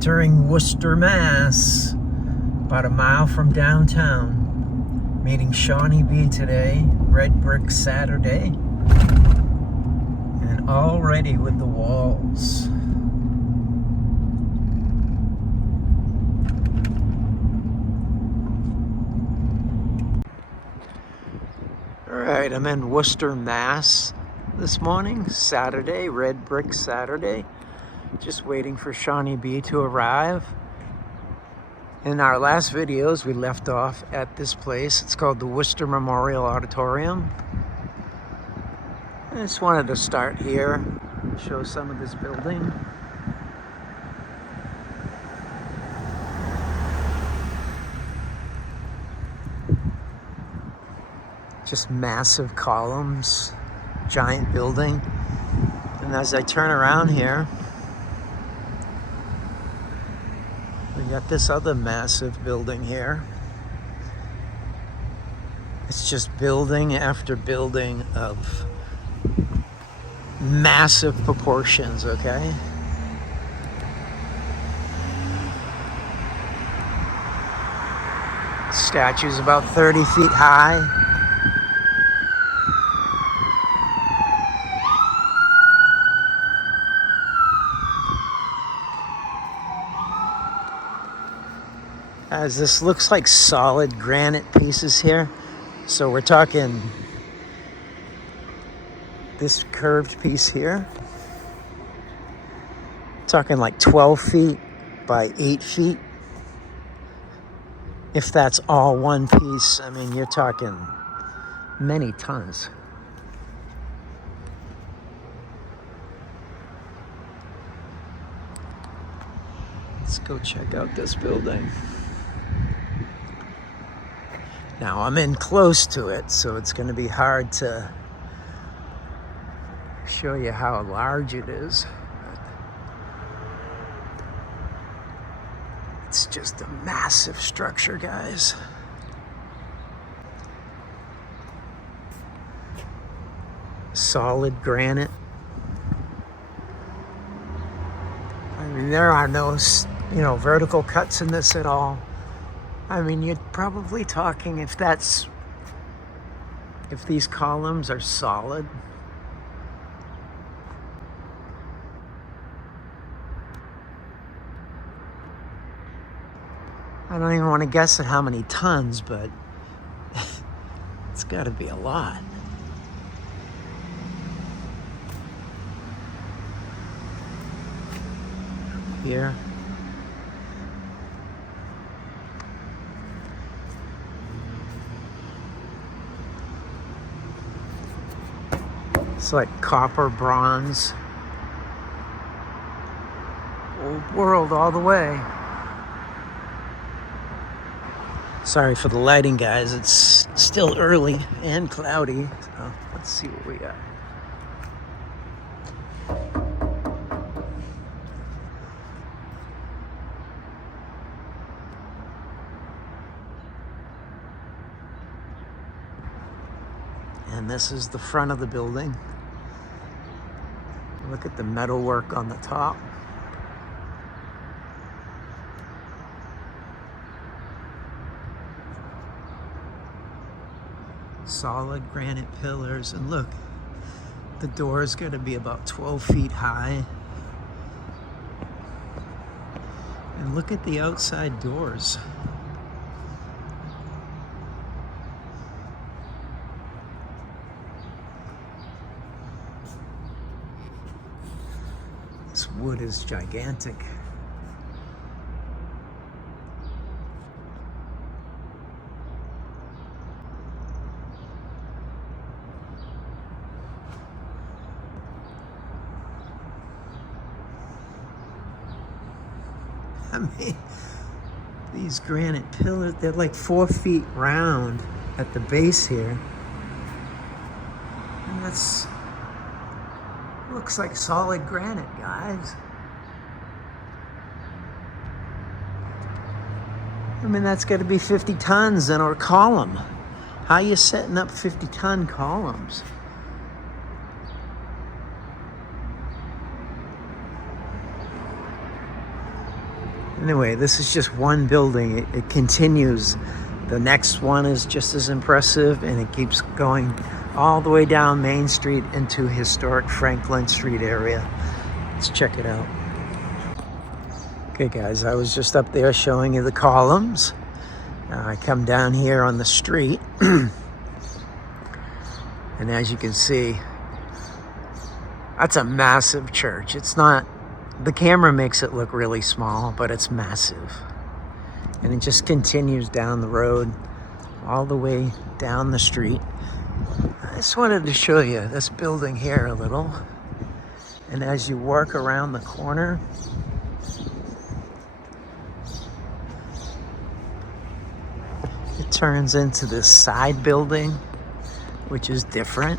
entering Worcester, Mass, about a mile from downtown. Meeting Shawnee B today, Red Brick Saturday, and all ready with the walls. Alright, I'm in Worcester, Mass this morning, Saturday, Red Brick Saturday. Just waiting for Shawnee B to arrive. In our last videos, we left off at this place. It's called the Worcester Memorial Auditorium. I just wanted to start here, show some of this building. Just massive columns, giant building. And as I turn around here, we got this other massive building here. It's just building after building of massive proportions, okay? Statue's about 30 feet high. As this looks like solid granite pieces here. So we're talking this curved piece here. Talking like 12 feet by 8 feet. If that's all one piece, I mean, you're talking many tons. Let's go check out this building. Now, I'm in close to it, so it's going to be hard to show you how large it is. It's just a massive structure, guys. Solid granite. I mean, there are no, vertical cuts in this at all. I mean, you're probably talking, if these columns are solid, I don't even want to guess at how many tons, but it's got to be a lot. Here. It's like copper, bronze. Old world all the way. Sorry for the lighting, guys. It's still early and cloudy. So let's see what we got. And this is the front of the building. Look at the metalwork on the top. Solid granite pillars. And look, the door is going to be about 12 feet high. And look at the outside doors. This wood is gigantic. I mean, these granite pillars, they're like 4 feet round at the base here. And that's looks like solid granite, guys. I mean, that's got to be 50 tons in our column. How are you setting up 50-ton columns? Anyway, this is just one building. It continues. The next one is just as impressive, and it keeps going all the way down Main Street into historic Franklin Street area. Let's check it out. Okay guys, I was just up there showing you the columns. Now I come down here on the street and as you can see, that's a massive church. It's not, the camera makes it look really small, but it's massive. And it just continues down the road all the way down the street. I just wanted to show you this building here a little. And as you work around the corner, it turns into this side building, which is different.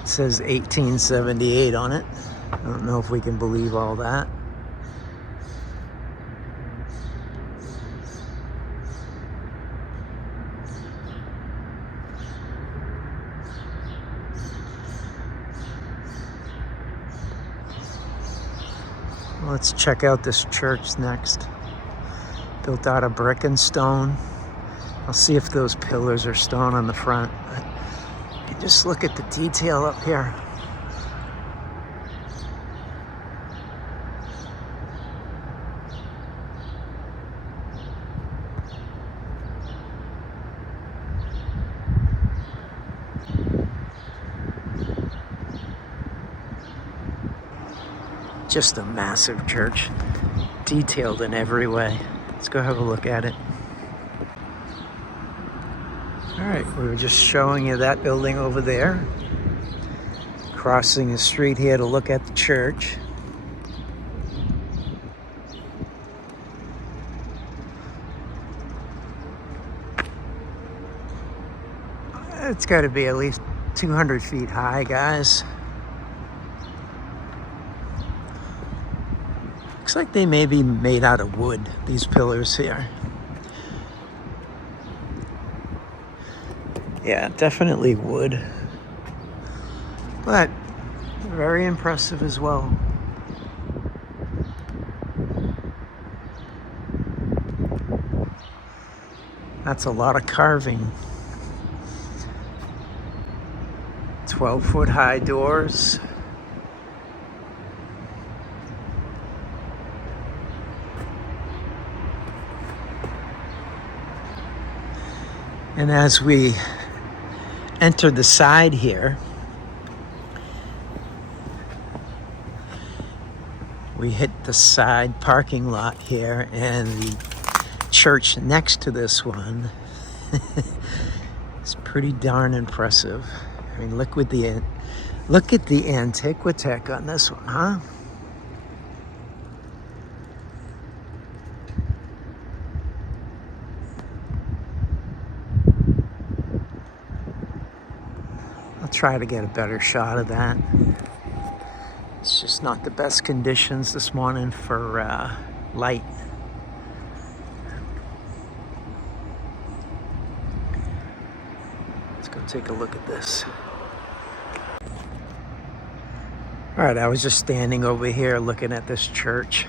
It says 1878 on it. I don't know if we can believe all that. Let's check out this church next. Built out of brick and stone. I'll see if those pillars are stone on the front. But just look at the detail up here. Just a massive church, detailed in every way. Let's go have a look at it. All right, we were just showing you that building over there. Crossing the street here to look at the church. It's got to be at least 200 feet high, guys. Looks like they may be made out of wood, these pillars here. Yeah, definitely wood. But very impressive as well. That's a lot of carving. 12-foot high doors. And as we enter the side here, we hit the side parking lot here, and the church next to this one is pretty darn impressive. I mean, look at the antiquitech on this one, huh? I'll try to get a better shot of that. It's just not the best conditions this morning for light. Let's go take a look at this. All right, I was just standing over here looking at this church.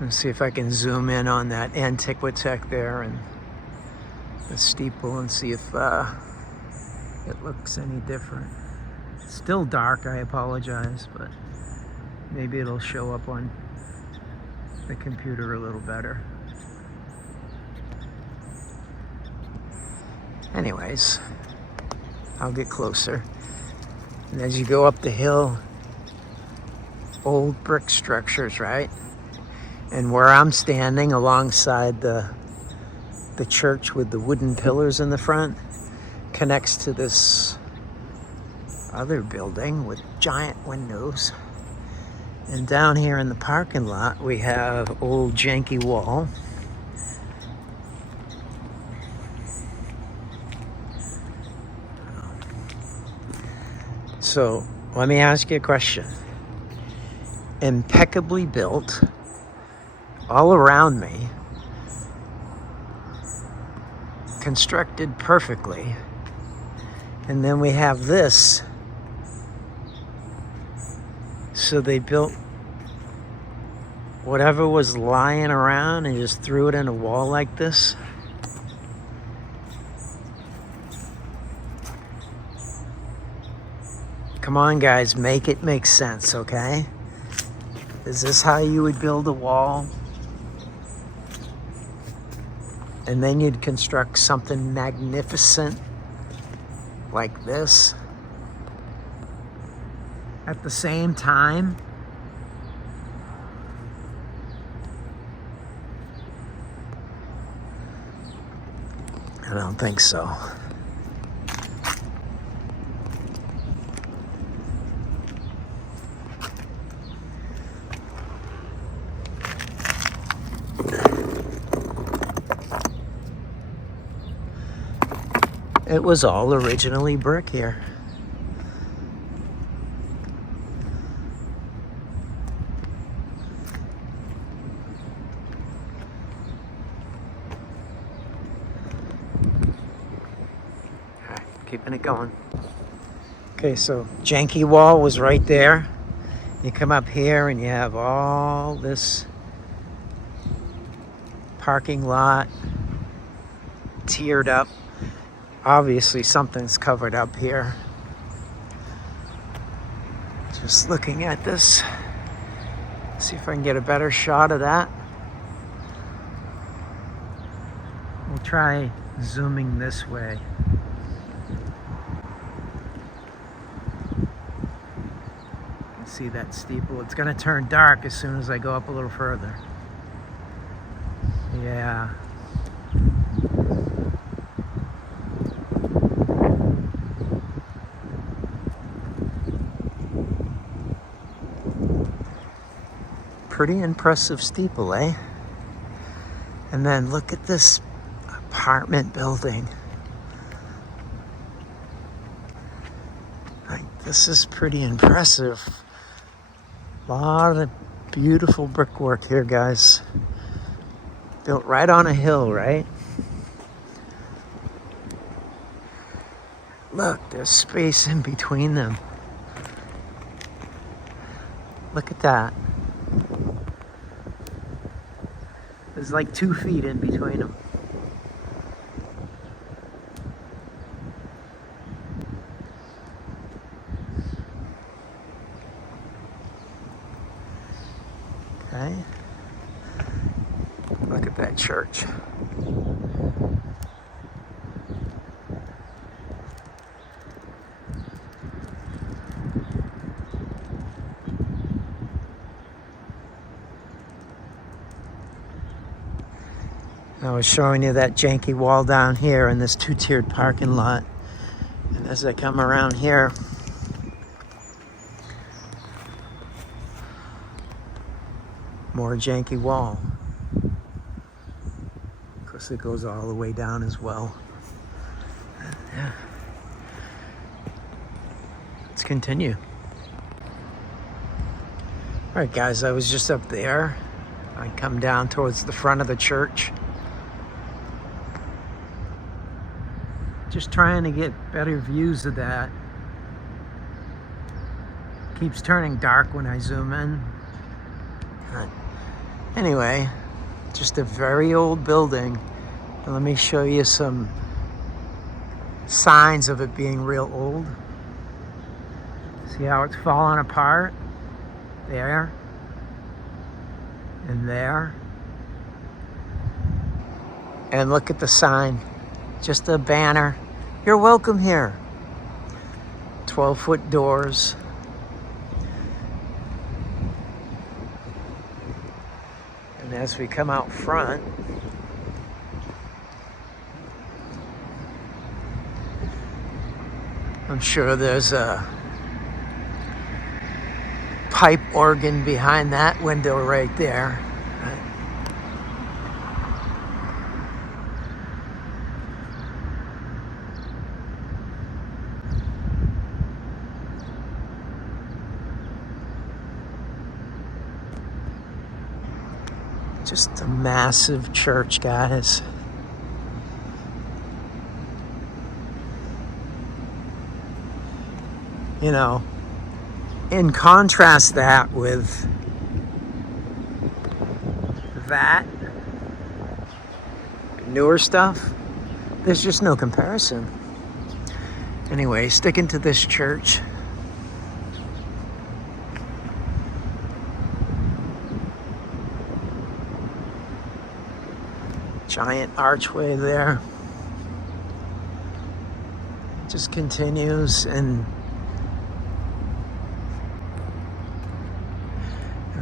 Let's see if I can zoom in on that antiquitech there and the steeple and see if it looks any different. It's still dark, I apologize, but maybe it'll show up on the computer a little better. Anyways, I'll get closer. And as you go up the hill, old brick structures, right? And where I'm standing alongside the church with the wooden pillars in the front connects to this other building with giant windows. And down here in the parking lot, we have old janky wall. So let me ask you a question. Impeccably built, all around me, constructed perfectly. And then we have this So they built whatever was lying around and just threw it in a wall like this. Come on, guys, make it make sense, okay? Is this how you would build a wall? And then you'd construct something magnificent like this at the same time? I don't think so. It was all originally brick here. All right, keeping it going. Okay, so janky wall was right there. You come up here and you have all this parking lot tiered up. Obviously something's covered up here. Just looking at this. See if I can get a better shot of that. We'll try zooming this way. See that steeple? It's gonna turn dark as soon as I go up a little further. Yeah. Pretty impressive steeple, eh? And then look at this apartment building. Like, this is pretty impressive. A lot of beautiful brickwork here, guys. Built right on a hill, right? Look, there's space in between them. Look at that. There's like 2 feet in between them. Okay. Look at that church. I was showing you that janky wall down here in this 2-tiered parking lot. And as I come around here, more janky wall. Of course, it goes all the way down as well. Yeah. Let's continue. All right, guys, I was just up there. I come down towards the front of the church. Just trying to get better views of that. Keeps turning dark when I zoom in. Anyway, just a very old building. And let me show you some signs of it being real old. See how it's falling apart? There. And there. And look at the sign. Just a banner. You're welcome here. 12-foot doors. And as we come out front, I'm sure there's a pipe organ behind that window right there. Just a massive church, guys. You know, in contrast that with that newer stuff, there's just no comparison. Anyway, sticking to this church. Giant archway there. Just continues, and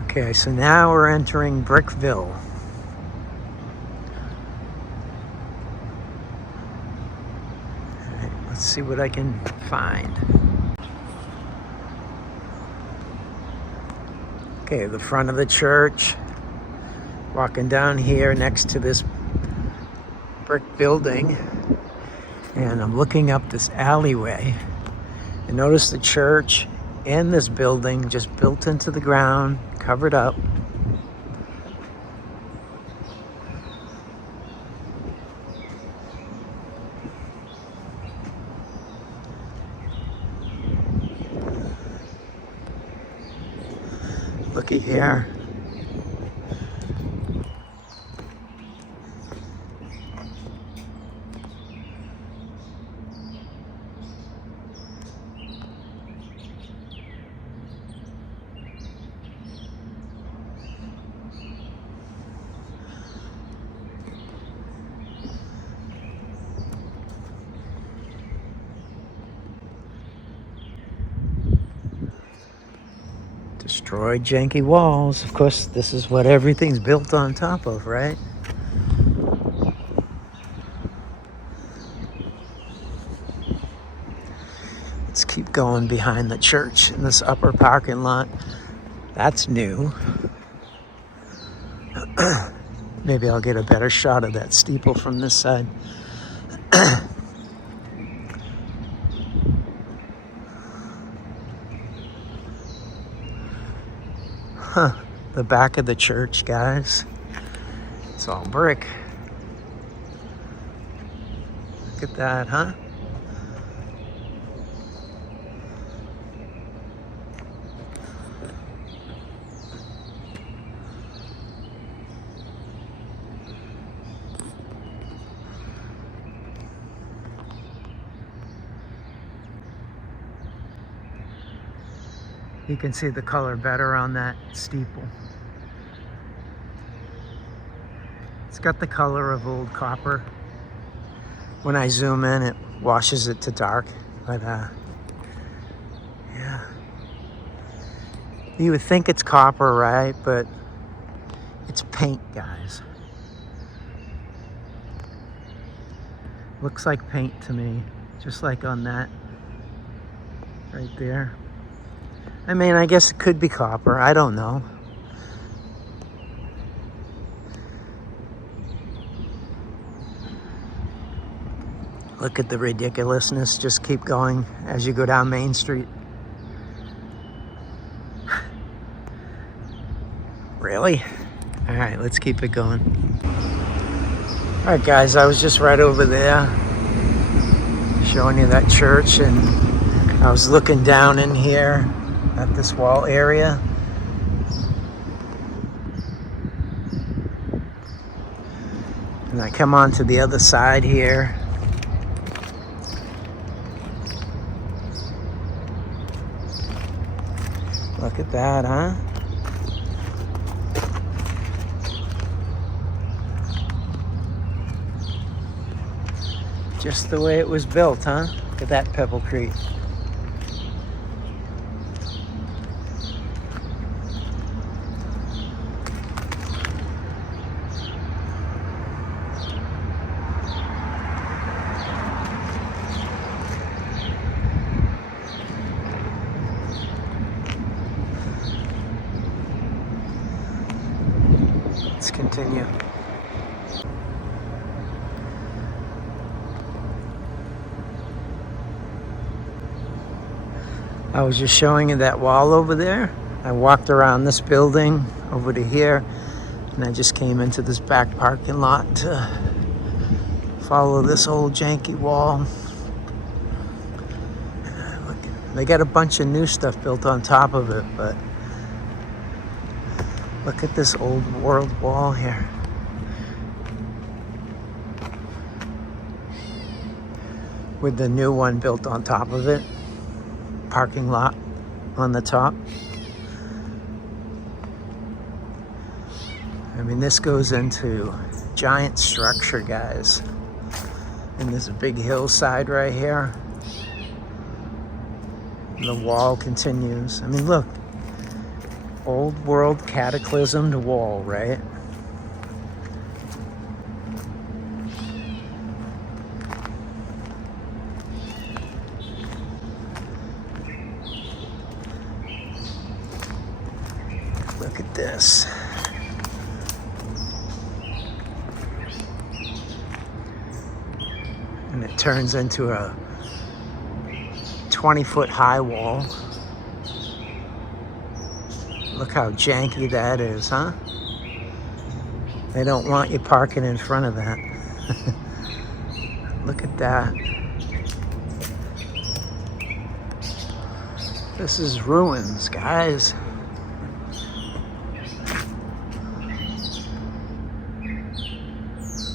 okay, so now we're entering Brickville. All right, let's see what I can find. Okay, the front of the church. Walking down here next to this brick building, and I'm looking up this alleyway, and notice the church and this building just built into the ground, covered up. Looky here. Destroyed janky walls. Of course, this is what everything's built on top of, right? Let's keep going behind the church in this upper parking lot. That's new. Maybe I'll get a better shot of that steeple from this side. Huh, the back of the church, guys. It's all brick. Look at that, huh? You can see the color better on that steeple. It's got the color of old copper. When I zoom in, it washes it to dark. But yeah. You would think it's copper, right? But it's paint, guys. Looks like paint to me. Just like on that right there. I mean, I guess it could be copper. I don't know. Look at the ridiculousness. Just keep going as you go down Main Street. Really? All right, let's keep it going. All right, guys, I was just right over there showing you that church, and I was looking down in here at this wall area. And I come on to the other side here. Look at that, huh? Just the way it was built, huh? Look at that pebblecrete. Let's continue. I was just showing you that wall over there. I walked around this building over to here, and I just came into this back parking lot to follow this old janky wall. Look, They got a bunch of new stuff built on top of it, but look at this old world wall here. With the new one built on top of it. Parking lot on the top. I mean, this goes into giant structure, guys. And there's a big hillside right here. The wall continues. I mean, look. Old world cataclysmed wall, right? Look at this. And it turns into a 20-foot high wall. Look how janky that is, huh? They don't want you parking in front of that. Look at that. This is ruins, guys.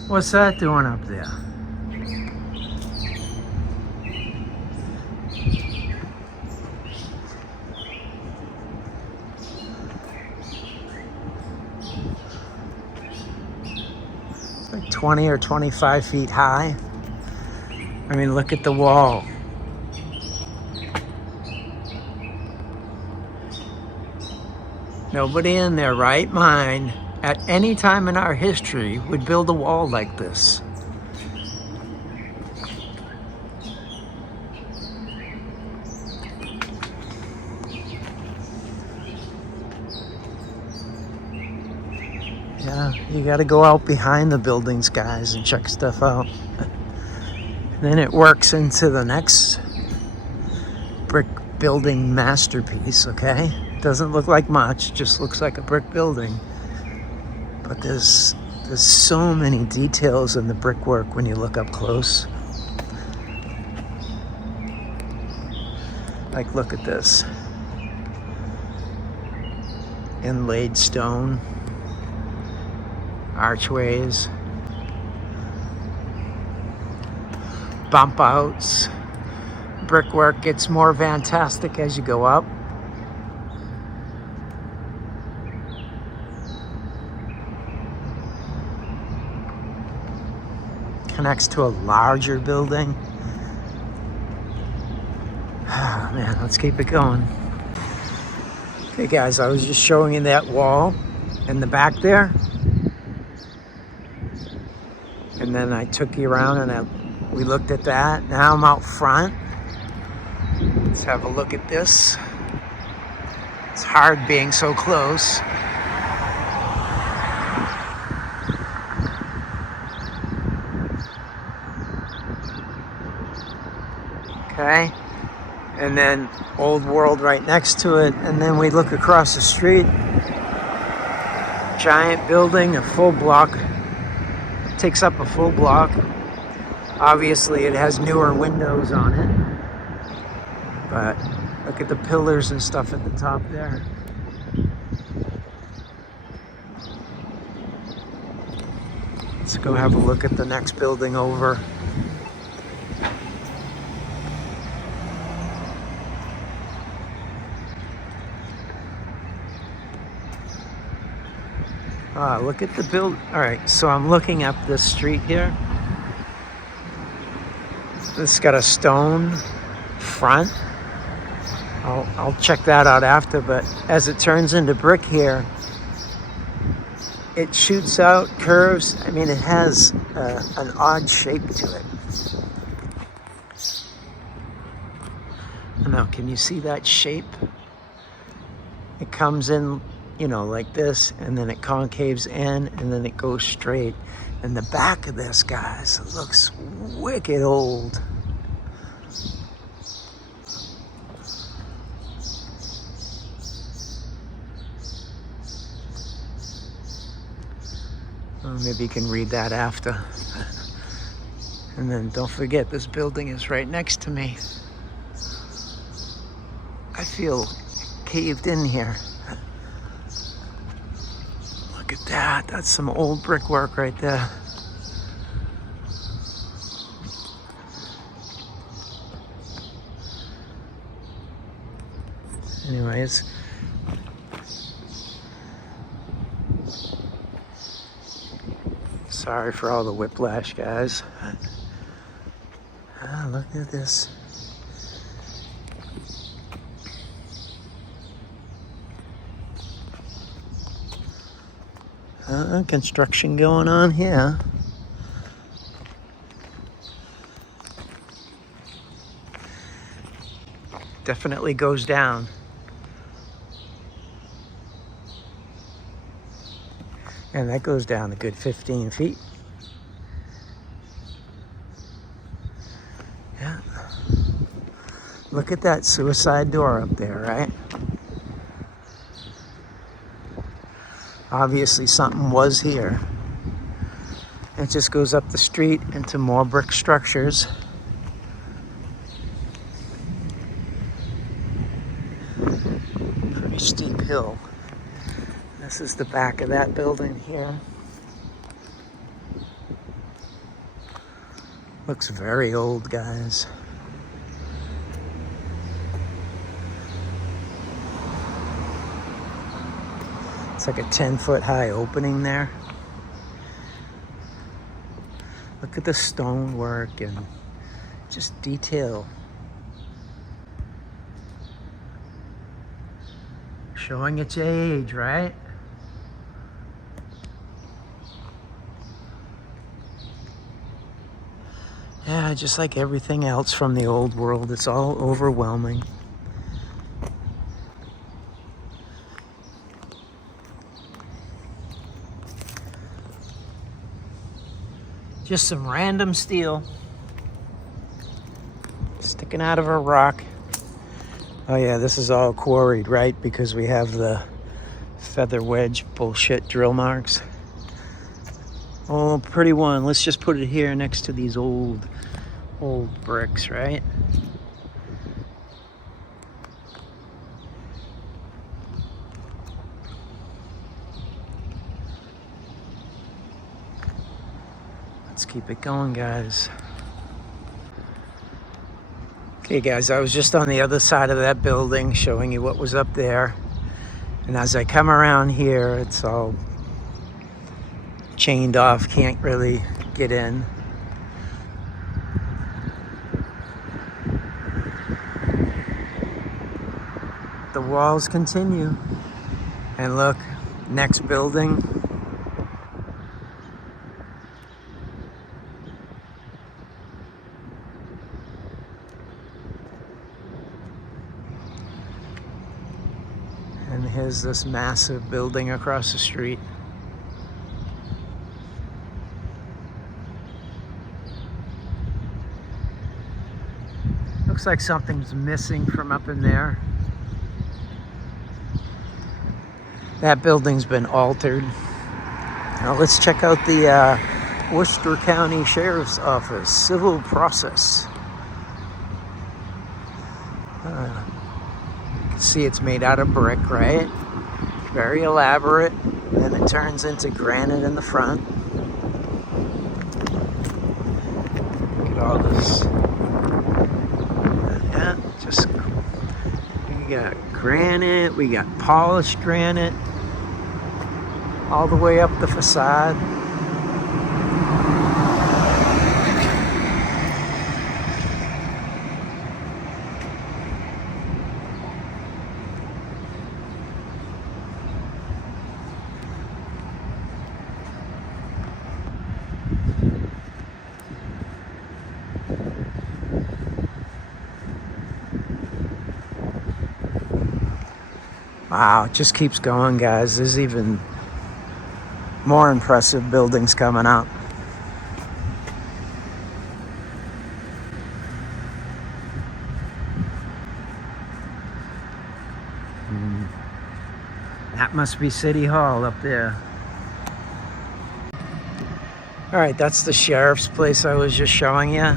What's that doing up there? It's like 20 or 25 feet high. I mean, look at the wall. Nobody in their right mind at any time in our history would build a wall like this. Yeah, you got to go out behind the buildings, guys, and check stuff out. And then it works into the next brick building masterpiece, okay? Doesn't look like much, just looks like a brick building. But there's so many details in the brickwork when you look up close. Like, look at this. Inlaid stone. Archways. Bump outs. Brickwork gets more fantastic as you go up. Connects to a larger building. Oh, man, let's keep it going. Okay, guys, I was just showing you that wall in the back there. And then I took you around and we looked at that. Now I'm out front. Let's have a look at this. It's hard being so close. Okay, and then old world right next to it, and then we look across the street. Giant building, a full block, takes up a full block. Obviously it has newer windows on it, but look at the pillars and stuff at the top there. Let's go have a look at the next building over. Look at the build. All right, so I'm looking up this street here. It's got a stone front. I'll check that out after, but as it turns into brick here, it shoots out, curves. I mean, it has an odd shape to it. Now, can you see that shape? It comes in, you know, like this, and then it concaves in, and then it goes straight. And the back of this, guys, looks wicked old. Well, maybe you can read that after. And then don't forget, this building is right next to me. I feel caved in here. Look at that. That's some old brickwork right there. Anyways. Sorry for all the whiplash, guys. Ah, look at this. Construction going on here. Definitely goes down. And that goes down a good 15 feet. Yeah. Look at that suicide door up there, right? Obviously something was here. It just goes up the street into more brick structures. Pretty steep hill. This is the back of that building here. Looks very old, guys. It's like a 10-foot high opening there. Look at the stonework and just detail. Showing its age, right? Yeah, just like everything else from the old world, it's all overwhelming. Just some random steel sticking out of a rock. Oh yeah, this is all quarried, right? Because we have the feather wedge bullshit drill marks. Oh, pretty one. Let's just put it here next to these old bricks, right? Let's keep it going, guys. Okay, guys, I was just on the other side of that building showing you what was up there. And as I come around here, it's all chained off, can't really get in. The walls continue. And look, next building. And here's this massive building across the street. Looks like something's missing from up in there. That building's been altered. Now let's check out the Worcester County Sheriff's Office civil process. You can see it's made out of brick, right? Very elaborate. And it turns into granite in the front. Look at all this. Yeah, just we got granite, we got polished granite all the way up the facade. Wow, it just keeps going, guys. There's even more impressive buildings coming up. That must be City Hall up there. All right, that's the sheriff's place I was just showing you.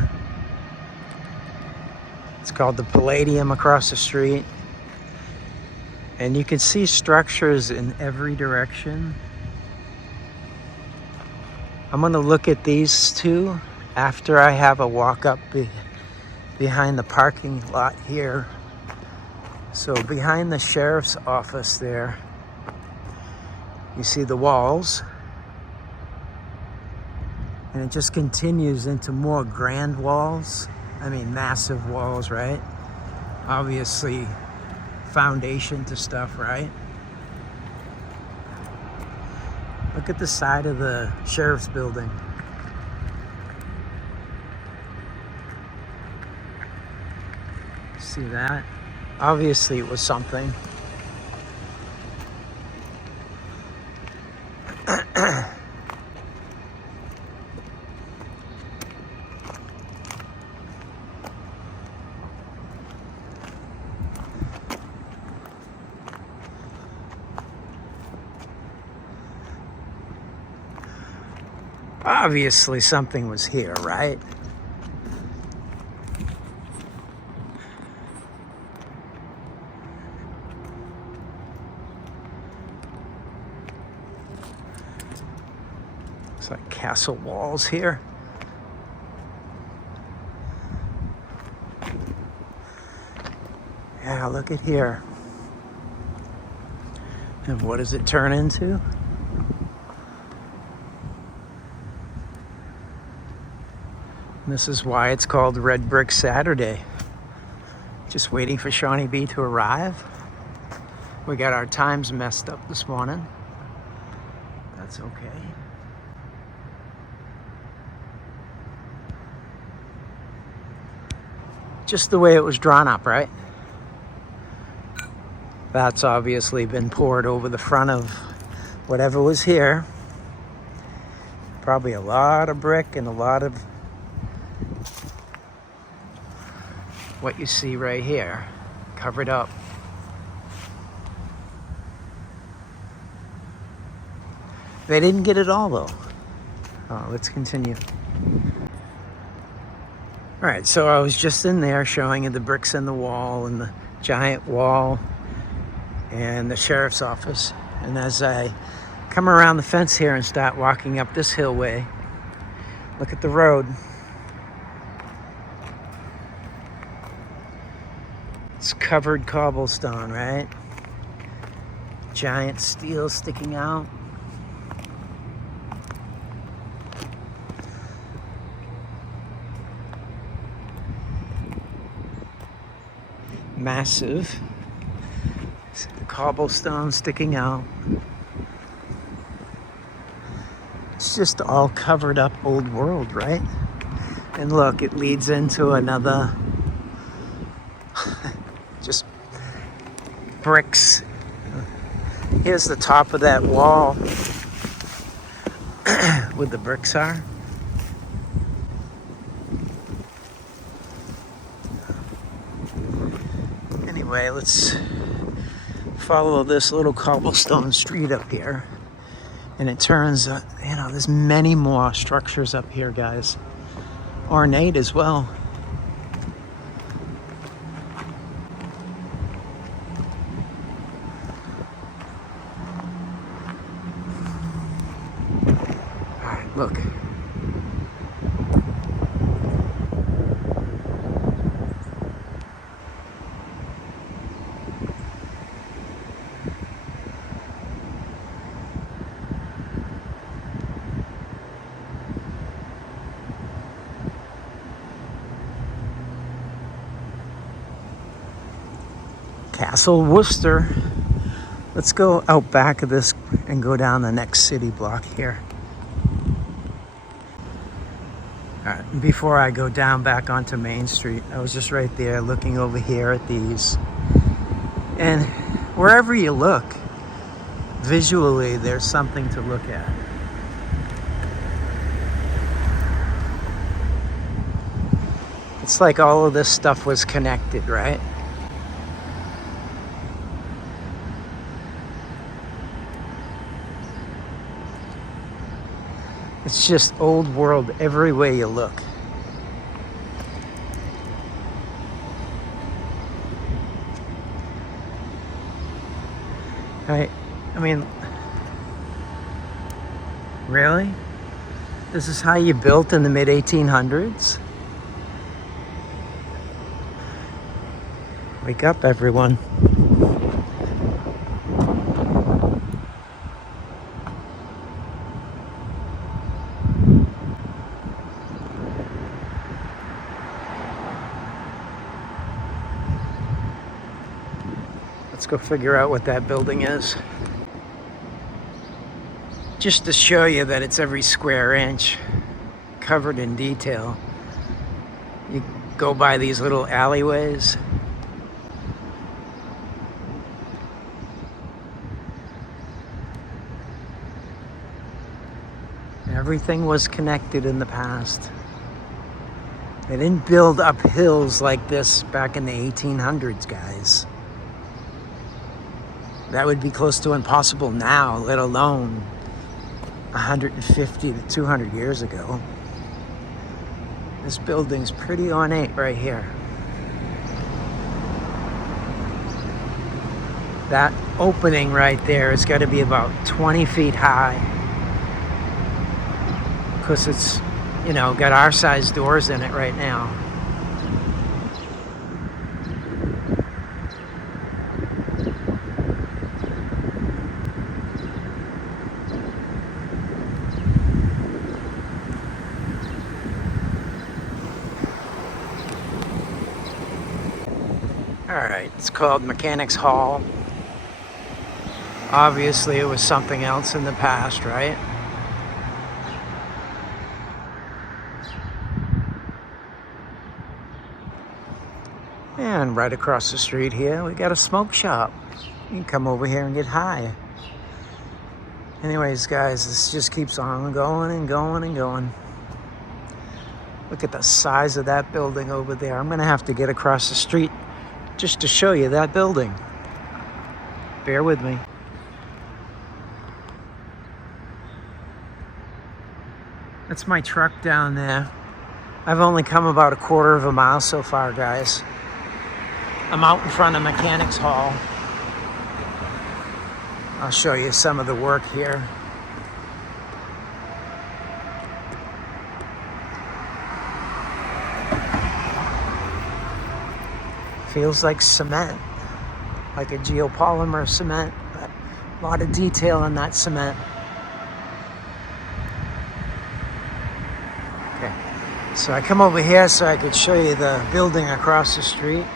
It's called the Palladium across the street. And you can see structures in every direction. I'm gonna look at these two after I have a walk up behind the parking lot here. So behind the sheriff's office there, you see the walls. And it just continues into more grand walls. I mean, massive walls, right? Obviously, foundation to stuff, right? Look at the side of the sheriff's building. See that? Obviously, it was something. Obviously, something was here, right? It's like castle walls here. Yeah, look at here. And what does it turn into? This is why it's called Red Brick Saturday. Just waiting for Shawnee B to arrive. We got our times messed up this morning. That's okay. Just the way it was drawn up, right? That's obviously been poured over the front of whatever was here. Probably a lot of brick and a lot of what you see right here, covered up. They didn't get it all though. Let's continue. All right, so I was just in there showing you the bricks in the wall and the giant wall and the sheriff's office. And as I come around the fence here and start walking up this hillway, look at the road. It's covered cobblestone, right? Giant steel sticking out. Massive. Cobblestone sticking out. It's just all covered up old world, right? And look, it leads into another just bricks. Here's the top of that wall where the bricks are. Anyway, let's follow this little cobblestone street up here. And it turns, there's many more structures up here, guys. Ornate as well. All right, look. Castle Worcester. Let's go out back of this and go down the next city block here. All right, before I go down back onto Main Street, I was just right there looking over here at these. And wherever you look, visually, there's something to look at. It's like all of this stuff was connected, right? It's just old world every way you look. I mean, really? This is how you built in the mid-1800s? Wake up, everyone. Let's go figure out what that building is. Just to show you that it's every square inch covered in detail. You go by these little alleyways. Everything was connected in the past. They didn't build up hills like this back in the 1800s, guys. That would be close to impossible now, let alone 150 to 200 years ago. This building's pretty ornate right here. That opening right there has got to be about 20 feet high. Because it's, you know, got our size doors in it right now. Alright, it's called Mechanics Hall. Obviously it was something else in the past, right? And right across the street here, we got a smoke shop. You can come over here and get high. Anyways, guys, this just keeps on going and going and going. Look at the size of that building over there. I'm gonna have to get across the street just to show you that building. Bear with me. That's my truck down there. I've only come about a quarter of a mile so far, guys. I'm out in front of Mechanics Hall. I'll show you some of the work here. Feels like cement, like a geopolymer cement. A lot of detail in that cement. Okay, so I come over here so I could show you the building across the street.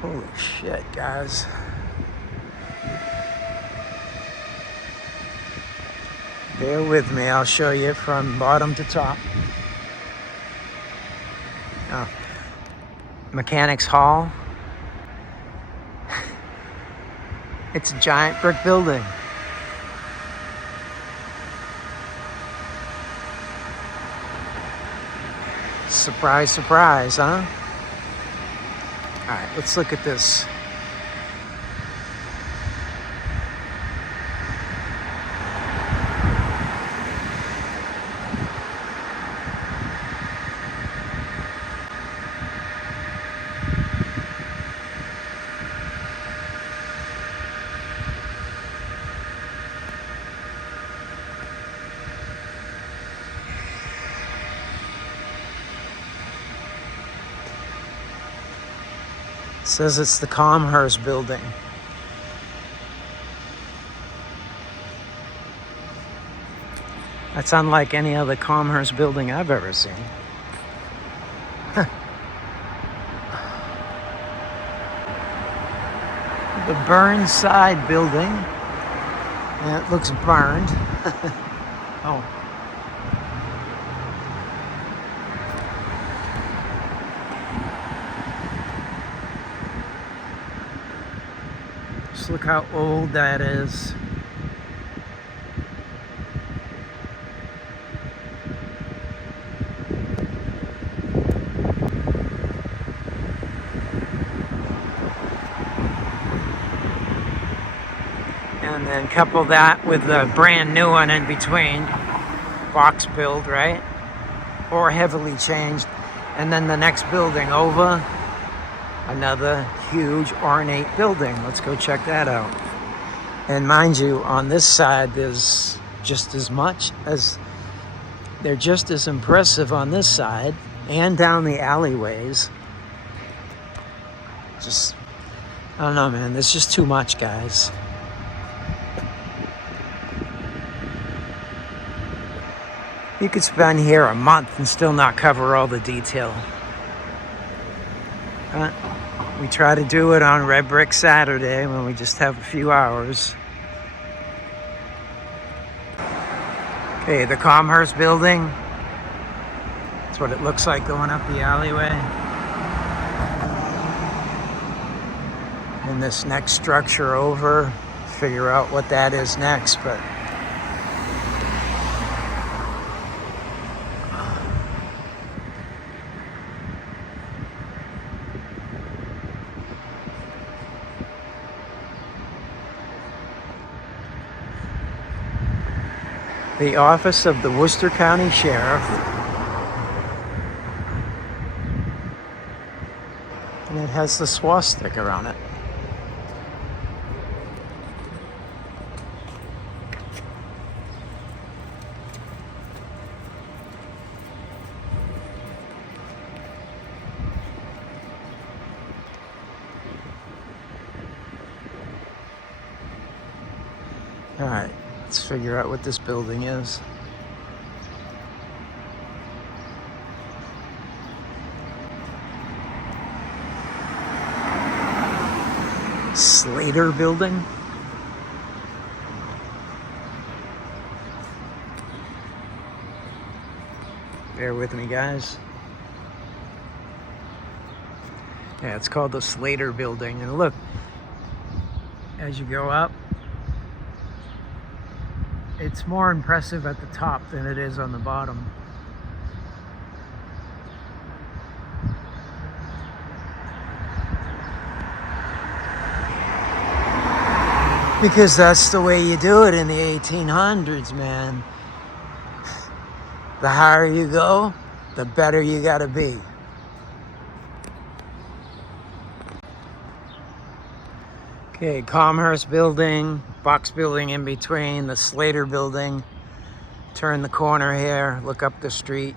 Holy shit, guys. Bear with me, I'll show you from bottom to top. Oh. Mechanics Hall. It's a giant brick building. Surprise, surprise, huh? All right, let's look at this. It says it's the Comhurst building. That's unlike any other Comhurst building I've ever seen. The Burnside building. Yeah, it looks burned. Oh. Just look how old that is. And then couple that with the brand new one in between. Box build, right? Or heavily changed. And then the next building over. Another huge ornate building. Let's go check that out. And mind you, on this side, there's just as much as, they're just as impressive on this side and down the alleyways. Just, I don't know, man. There's just too much, guys. You could spend here a month and still not cover all the detail. We try to do it on Red Brick Saturday when we just have a few hours. Okay, the Commerce building. That's what it looks like going up the alleyway. And this next structure over, figure out what that is next, but the office of the Worcester County Sheriff. And it has the swastika on it. All right. Let's figure out what this building is. Slater building. Bear with me, guys. Yeah, it's called the Slater building. And look, as you go up, it's more impressive at the top than it is on the bottom. Because that's the way you do it in the 1800s, man. The higher you go, the better you gotta be. Okay, Commerce building, box building in between, the Slater building. Turn the corner here, look up the street.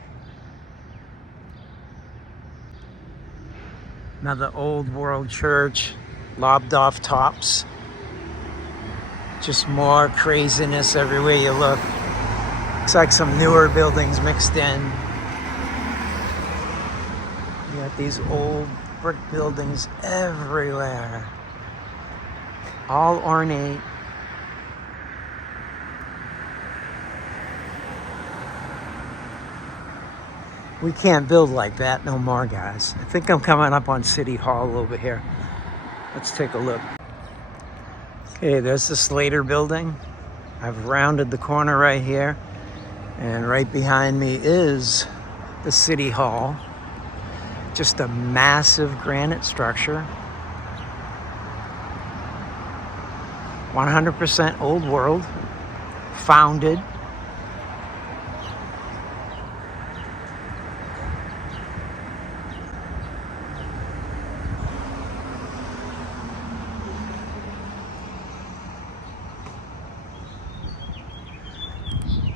Another old world church, lobbed off tops. Just more craziness everywhere you look. Looks like some newer buildings mixed in. You got these old brick buildings everywhere. All ornate. We can't build like that no more, guys. I think I'm coming up on City Hall over here. Let's take a look. Okay, there's the Slater building. I've rounded the corner right here. And right behind me is the City Hall. Just a massive granite structure. 100% old world, founded.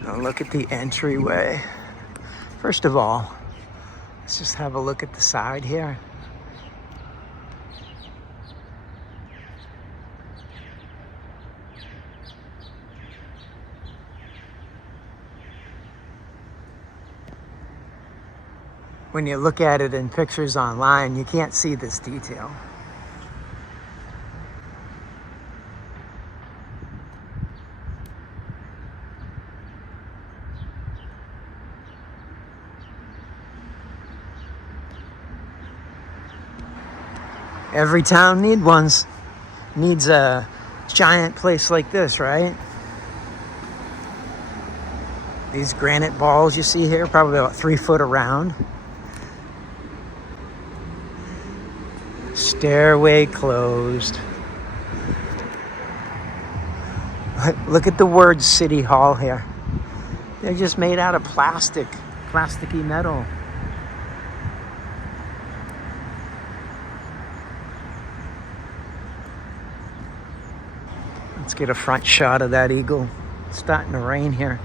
Now look at the entryway. First of all, let's just have a look at the side here. When you look at it in pictures online, you can't see this detail. Every town needs a giant place like this, right? These granite balls you see here, probably about 3 foot around. Stairway closed. Look at the word City Hall here. They're just made out of plastic, plasticky metal. Let's get a front shot of that eagle. It's starting to rain here.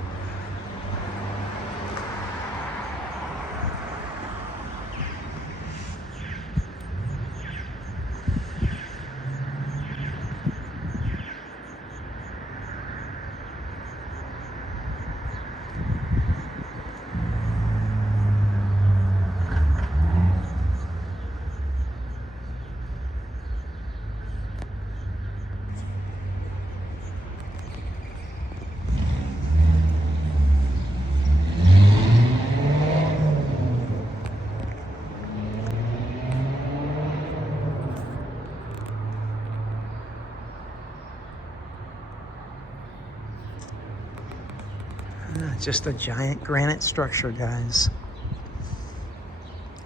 Just a giant granite structure, guys.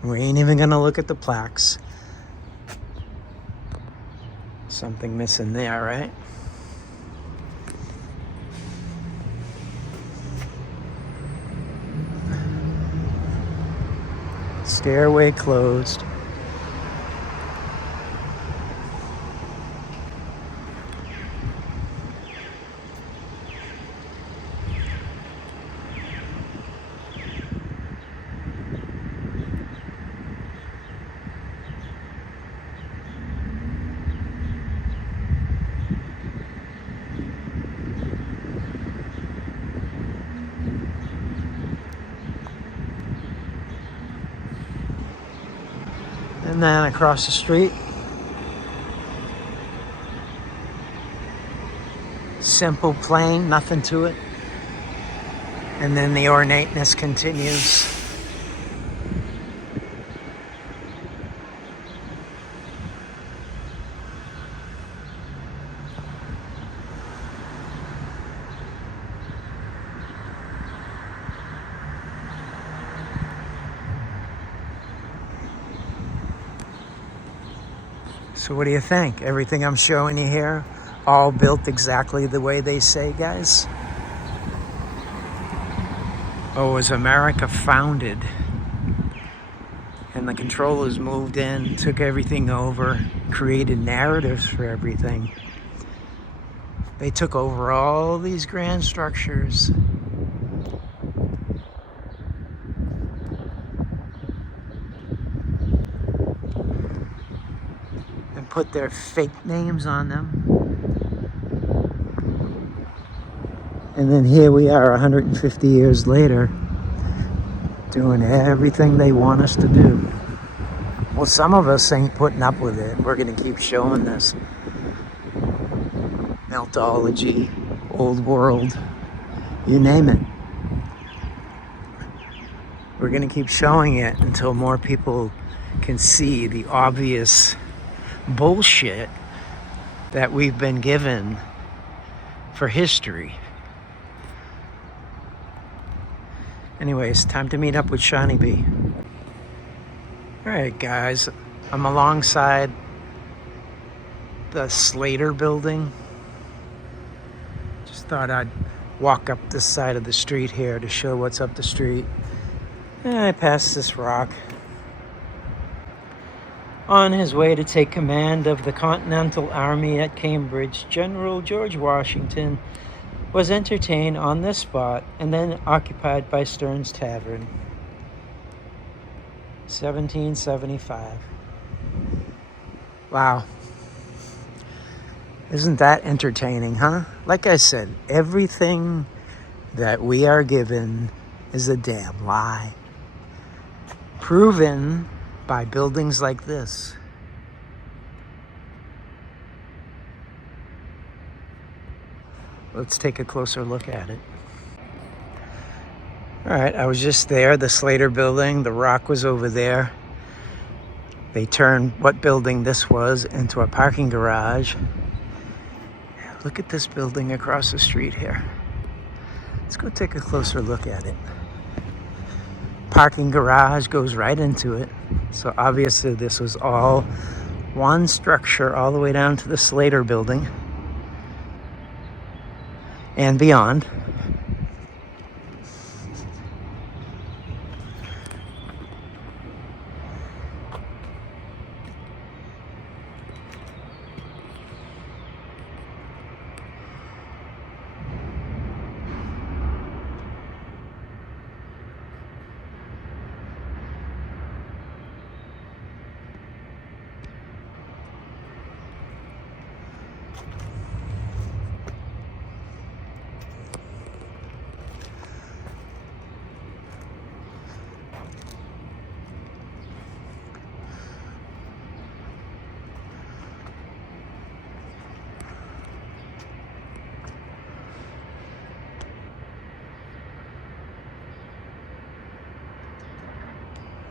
We ain't even gonna look at the plaques. Something missing there, right? Stairway closed. And then across the street, simple, plain, nothing to it. And then the ornateness continues. So what do you think? Everything I'm showing you here, all built exactly the way they say, guys? Oh, was America founded? And the controllers moved in, took everything over, created narratives for everything. They took over all these grand structures. And put their fake names on them. And then here we are 150 years later, doing everything they want us to do. Well, some of us ain't putting up with it. We're gonna keep showing this. Meltology, old world, you name it. We're gonna keep showing it until more people can see the obvious bullshit that we've been given for history. Anyways, time to meet up with Shawnee B. Alright guys, I'm alongside the Slater building. Just thought I'd walk up this side of the street here to show what's up the street. And I passed this rock. On his way to take command of the Continental Army at Cambridge, General George Washington was entertained on this spot and then occupied by Stern's Tavern. 1775. Wow. Isn't that entertaining, huh? Like I said, everything that we are given is a damn lie. Proven by buildings like this. Let's take a closer look at it. All right, I was just there, the Slater building. The rock was over there. They turned what building this was into a parking garage. Look at this building across the street here. Let's go take a closer look at it. Parking garage goes right into it. So obviously this was all one structure all the way down to the Slater building and beyond.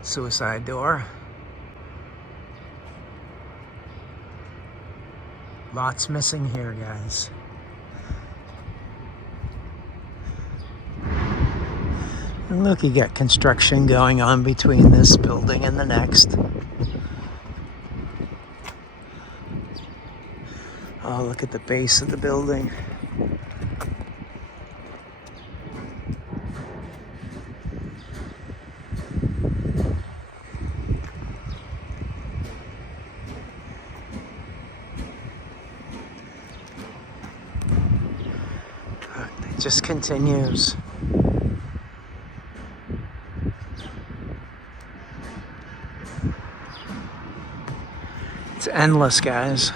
Suicide door. Lots missing here, guys. And look, you got construction going on between this building and the next. Oh, look at the base of the building. It just continues. It's endless, guys.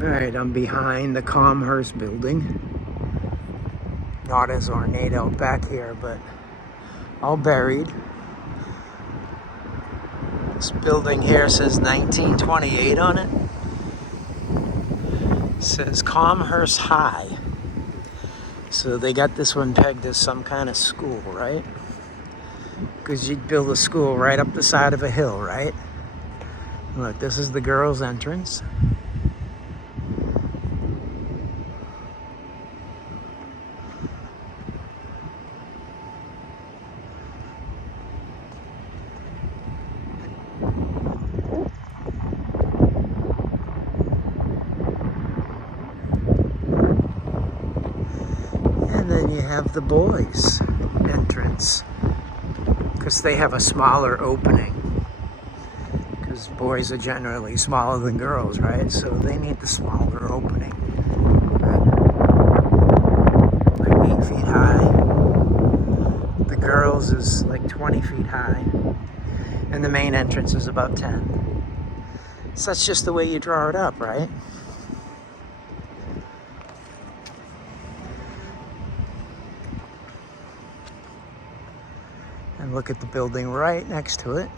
All right, I'm behind the Comhurst building. Not as ornate out back here, but all buried. This building here says 1928 on it. It says Comhurst High. So they got this one pegged as some kind of school, right? Because you'd build a school right up the side of a hill, right? Look, this is the girls' entrance. And then you have the boys' entrance, because they have a smaller opening. Because boys are generally smaller than girls, right? So they need the smaller opening. Right? Like 8 feet high. The girls is like 20 feet high. And the main entrance is about 10. So that's just the way you draw it up, right? And look at the building right next to it.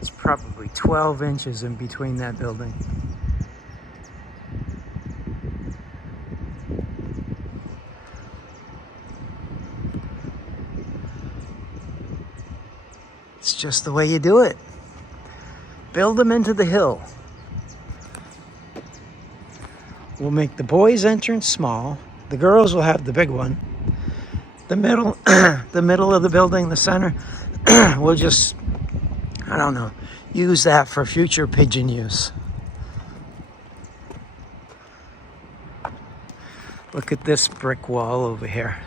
It's probably 12 inches in between that building. It's just the way you do it. Build them into the hill. We'll make the boys' entrance small. The girls will have the big one. The middle, the middle of the building, the center, we'll just, I don't know, use that for future pigeon use. Look at this brick wall over here.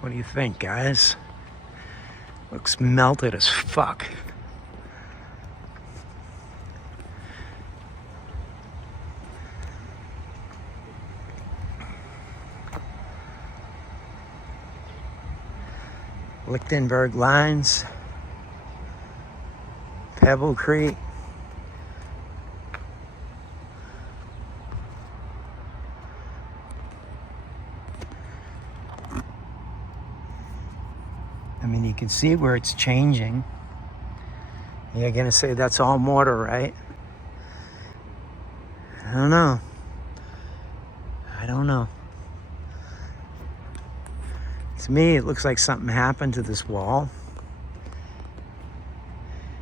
What do you think, guys? Looks melted as fuck. Lichtenberg lines, Pebble Creek. I mean, you can see where it's changing. You're gonna say that's all mortar, right? I don't know. I don't know. To me, it looks like something happened to this wall.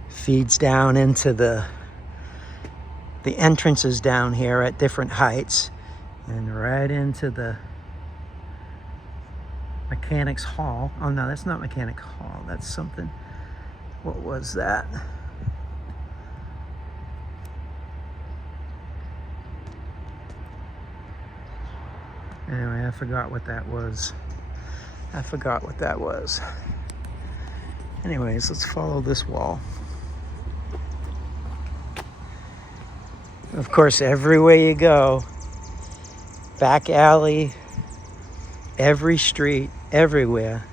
Feeds down into the entrances down here at different heights, and right into the Mechanics Hall. Oh no, that's not Mechanic Hall. That's something. What was that? Anyway, I forgot what that was. Anyways, let's follow this wall. Of course, everywhere you go, back alley, every street, everywhere,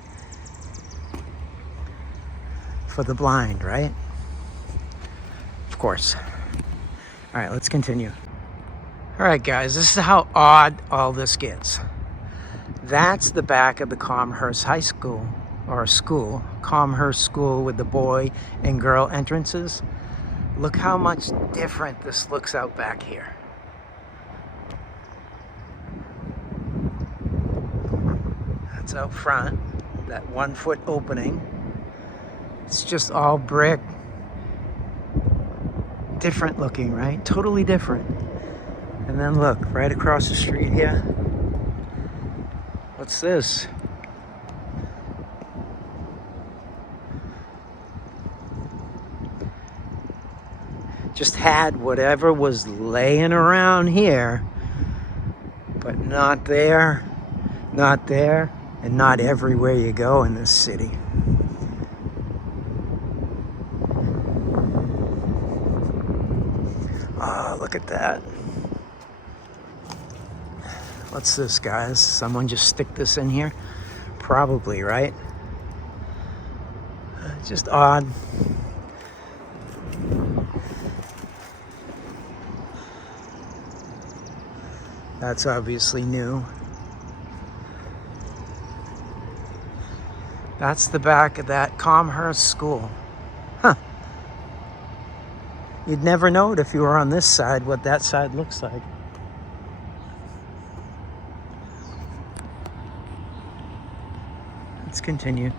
for the blind, right? Of of course. All right, let's continue. All right, guys, this is how odd all this gets. That's the back of the Comhurst High School, or school, Comhurst School with the boy and girl entrances. Look how much different this looks out back here. That's out front, that 1 foot opening. It's just all brick. Different looking, right? Totally different. And then look, right across the street here. What's this? Just had whatever was laying around here, but not there, and not everywhere you go in this city. Oh, look at that. What's this, guys? Someone just stick this in here? Probably, right? Just odd. That's obviously new. That's the back of that Comhurst school. Huh. You'd never know it if you were on this side, what that side looks like. Let's continue.